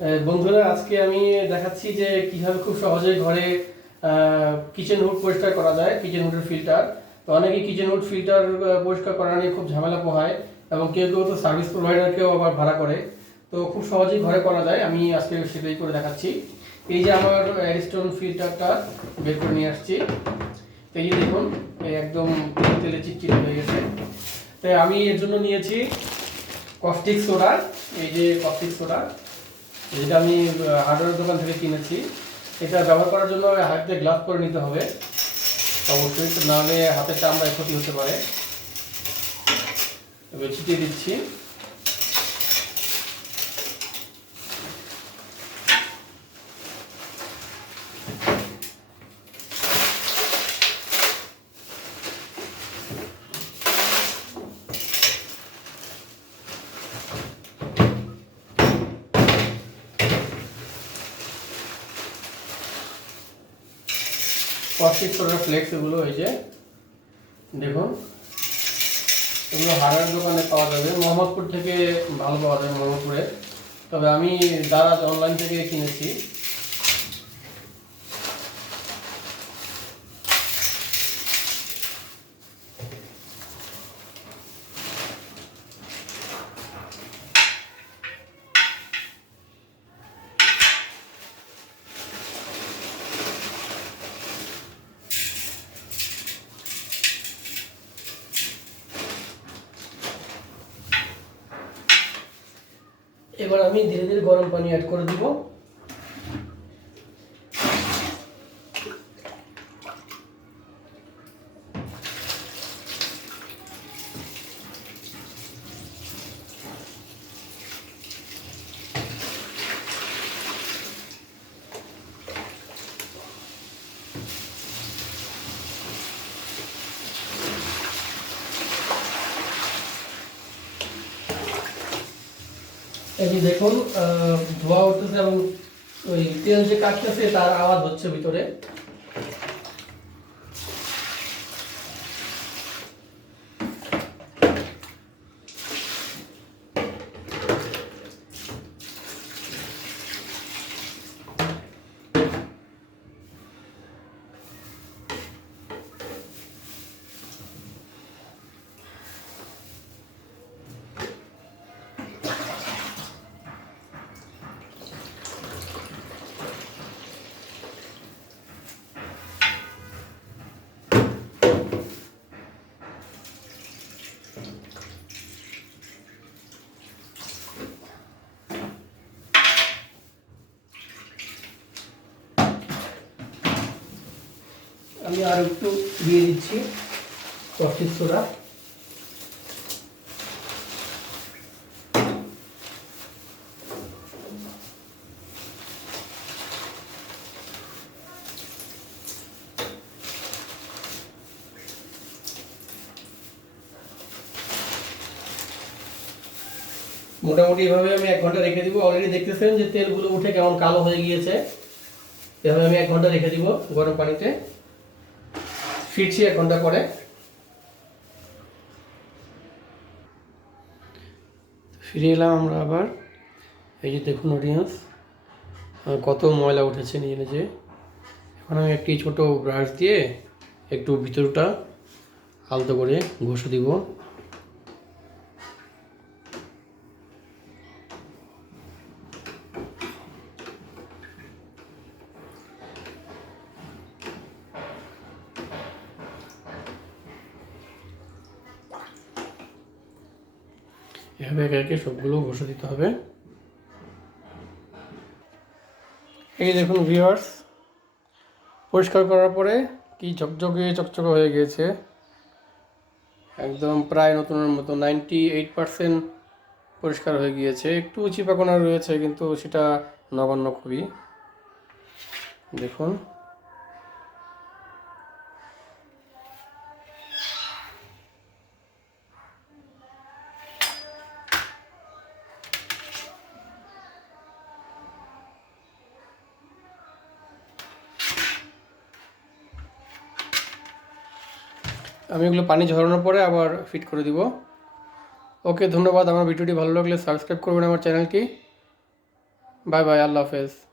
বন্ধুরা, আজকে আমি দেখাচ্ছি যে কিভাবে খুব সহজেই ঘরে কিচেন হুড পরিষ্কার করা যায়। কিচেন হুডের ফিল্টার, তো অনেকেই কিচেন হুড ফিল্টার পরিষ্কার করা নিয়ে খুব ঝামেলা পোহায় এবং কেউ কেউ তো সার্ভিস প্রোভাইডারকেও আবার ভাড়া করে। তো খুব সহজেই ঘরে করা যায়, আমি আজকে সেটাই করে দেখাচ্ছি। এই যে আমার অ্যারিস্টোন ফিল্টারটা বের করে নিয়ে আসছি। এই যে দেখুন, একদম তেলে চিটচিটে হয়ে গেছে। তো আমি এর জন্য নিয়েছি কস্টিক সোডা। এই যে কস্টিক সোডা, যেটা আমি হার্ডওয়্যার দোকান থেকে কিনেছি। এটা ব্যবহার করার জন্য হাতে গ্লাভস পরে নিতে হবে অবশ্যই, নাহলে হাতের চামড়ায় ক্ষতি হতে পারে। এবার ছিটিয়ে দিচ্ছি। কস্টিক সোডার ফ্লেক্স, এগুলো এই যে দেখুন, এগুলো হার্ডওয়্যার দোকানে পাওয়া যাবে। মোহাম্মদপুর থেকে ভালো পাওয়া যাবে, মোহাম্মদপুরে। তবে আমি দারাজ অনলাইন থেকে কিনেছি। এবার আমি ধীরে ধীরে গরম পানি অ্যাড করে দিব। এই যে দেখুন, ধোঁয়া উঠতেছে এবং ওই তেল যে কাটতেছে তার আওয়াজ হচ্ছে ভিতরে। আমি আর একটু দিয়ে দিচ্ছি কস্টিক সোডা। মোটামুটি এভাবে আমি 1 ঘন্টা রেখে দিব। অলরেডি দেখতেছেন যে তেলগুলো উঠে কেমন কালো হয়ে গিয়েছে। এভাবে আমি 1 ঘন্টা রেখে দিব গরম পানিতে। ফিরছি 1 ঘন্টা পরে। ফিরে এলাম আমরা আবার। এই যে দেখুন অডিয়েন্স, কত ময়লা উঠেছে নিজে নিজে। এখন আমি একটি ছোট ব্রাশ দিয়ে একটু ভিতরটা আলতো করে ঘষে দিব। এভাবে একে একে সবগুলো ঘষে দিতে হবে। এই দেখুন ভিউয়ার্স, পরিষ্কার করার পরে কি ঝকঝকে চকচকে হয়ে গিয়েছে, একদম প্রায় নতুনের মতো। 98% পরিষ্কার হয়ে গিয়েছে। একটু চিপাকোনা রয়েছে, কিন্তু সেটা নগণ্য খুবই। দেখুন, আমি এগুলো পানি ঝরানোর পরে আবার ফিট করে দিব। ওকে, ধন্যবাদ। আমার ভিডিওটি ভালো লাগলে সাবস্ক্রাইব করবেন আমার চ্যানেলটি। বাই বাই, আল্লাহ হাফেজ।